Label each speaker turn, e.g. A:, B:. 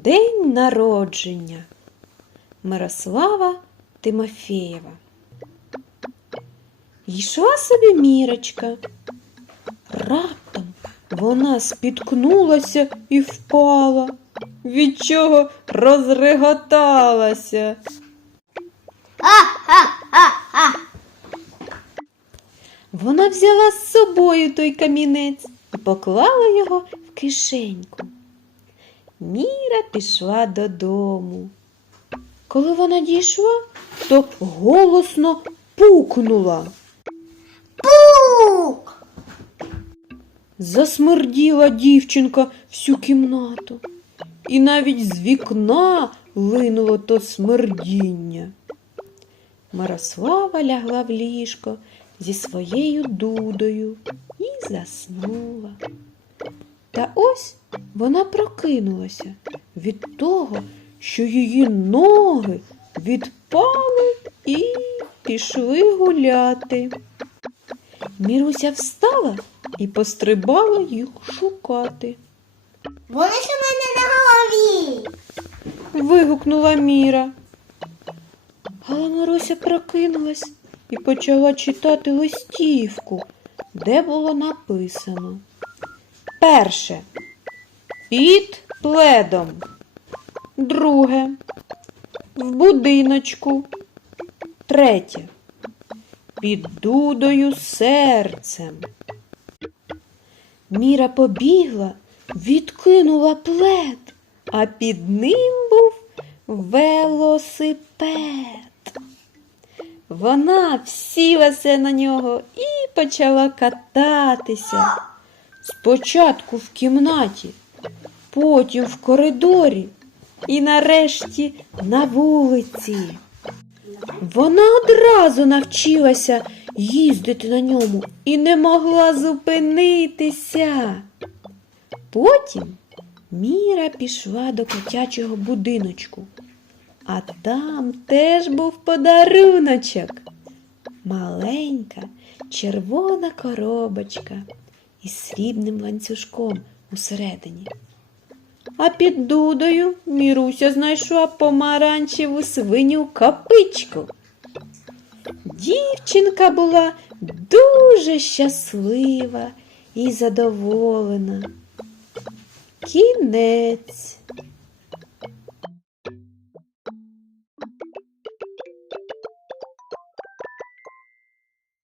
A: День народження Мирослава Тимофєєва. Йшла собі мірочка. Раптом вона спіткнулася і впала, від чого розреготалася. Вона взяла з собою той камінець і поклала його в кишеньку. Міра пішла додому. Коли вона дійшла, то голосно пукнула.
B: Пук!
A: Засмерділа дівчинка всю кімнату, і навіть з вікна линуло то смердіння. Мирослава лягла в ліжко зі своєю дудою і заснула. Та ось вона прокинулася від того, що її ноги відпали і пішли гуляти. Міруся встала і пострибала їх шукати.
B: Вони ж у мене на голові.
A: Вигукнула Міра. Але Маруся прокинулась і почала читати листівку, де було написано. Перше. Під пледом. Друге. В будиночку. Третє. Під дудою серцем. Міра побігла, відкинула плед, а під ним був велосипед. Вона всілася на нього і почала кататися. Спочатку в кімнаті, потім в коридорі і нарешті на вулиці. Вона одразу навчилася їздити на ньому і не могла зупинитися. Потім Міра пішла до котячого будиночку, а там теж був подаруночок. Маленька червона коробочка із срібним ланцюжком усередині. А під дудою Міруся знайшла помаранчеву свиню капичку. Дівчинка була дуже щаслива і задоволена. Кінець.